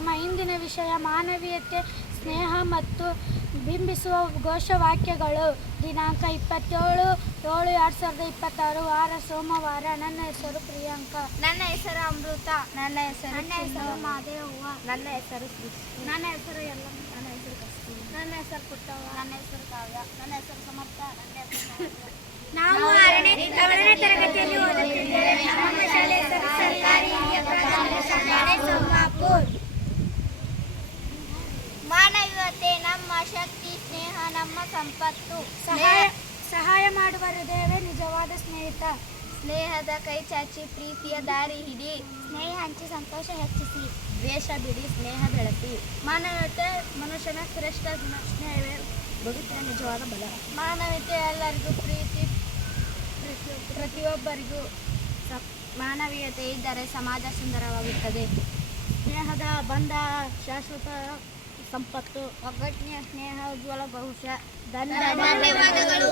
ಕಾರ್ಯಕ್ರಮ. ಇಂದಿನ ವಿಷಯ ಮಾನವೀಯತೆ, ಸ್ನೇಹ ಮತ್ತು ಬಿಂಬಿಸುವ ಘೋಷವಾಕ್ಯಗಳು. ದಿನಾಂಕ 27/7/2026 ವಾರ ಸೋಮವಾರ. ನನ್ನ ಹೆಸರು ಪ್ರಿಯಾಂಕಾ. ನನ್ನ ಹೆಸರು ಅಮೃತ. ನನ್ನ ಹೆಸರು ಮಾದೇವ್ವ. ನನ್ನ ಹೆಸರು ಸೃಷ್ಟಿ. ನನ್ನ ಹೆಸರು ಯಲ್ಲಮ್ಮ. ನನ್ನ ಹೆಸರು ಕಸ್ತೂರಿ. ನನ್ನ ಹೆಸರು ಪುಟ್ಟವ್ವ. ನನ್ನ ಹೆಸರು ಕಾವ್ಯ. ನನ್ನ ಹೆಸರು ಸಮರ್ಥ. ನನ್ನ ಹೆಸರು ನಾವು 6ನೇ ತರಗತಿಯಲ್ಲಿ ಓದುತ್ತಿದ್ದೇವೆ. ನಮ್ಮ ಶಾಲೆ ಹೆಸರು ಸರ್ಕಾರಿ ಹಿರಿಯ ಪ್ರಾಥಮಿಕ ಶಾಲೆ ಸೋಮಾಪುರ್. ಮಾನವೀಯತೆ ನಮ್ಮ ಶಕ್ತಿ, ಸ್ನೇಹ ನಮ್ಮ ಸಂಪತ್ತು. ಸಹಾಯ ಮಾಡುವ ಹೃದಯವೇ ನಿಜವಾದ ಸ್ನೇಹಿತ. ಸ್ನೇಹದ ಕೈ ಚಾಚಿ ಪ್ರೀತಿಯ ದಾರಿ ಹಿಡಿ. ಸ್ನೇಹ ಹಂಚಿ ಸಂತೋಷ ಹೆಚ್ಚಿಸಿ. ದ್ವೇಷ ಬಿಡಿ ಸ್ನೇಹ ಬೆಳೆಸಿ. ಮಾನವೀಯತೆ ಮನುಷ್ಯನ ಶ್ರೇಷ್ಠ ಗುಣ. ಸ್ನೇಹವೇ ಬದುಕಿನ ನಿಜವಾದ ಬಲ. ಮಾನವೀಯತೆ ಎಲ್ಲರಿಗೂ ಪ್ರೀತಿ, ಪ್ರತಿಯೊಬ್ಬರಿಗೂ. ಮಾನವೀಯತೆ ಇದ್ದರೆ ಸಮಾಜ ಸುಂದರವಾಗುತ್ತದೆ. ಸ್ನೇಹದ ಬಂಧ ಶಾಶ್ವತ ಸಂಪತ್ತು. ಒಗ್ಗಟ್ಟಿನ ಸ್ನೇಹ ಉಜ್ವಲ ಭವಿಷ್ಯ. ಧನ್ಯವಾದಗಳು.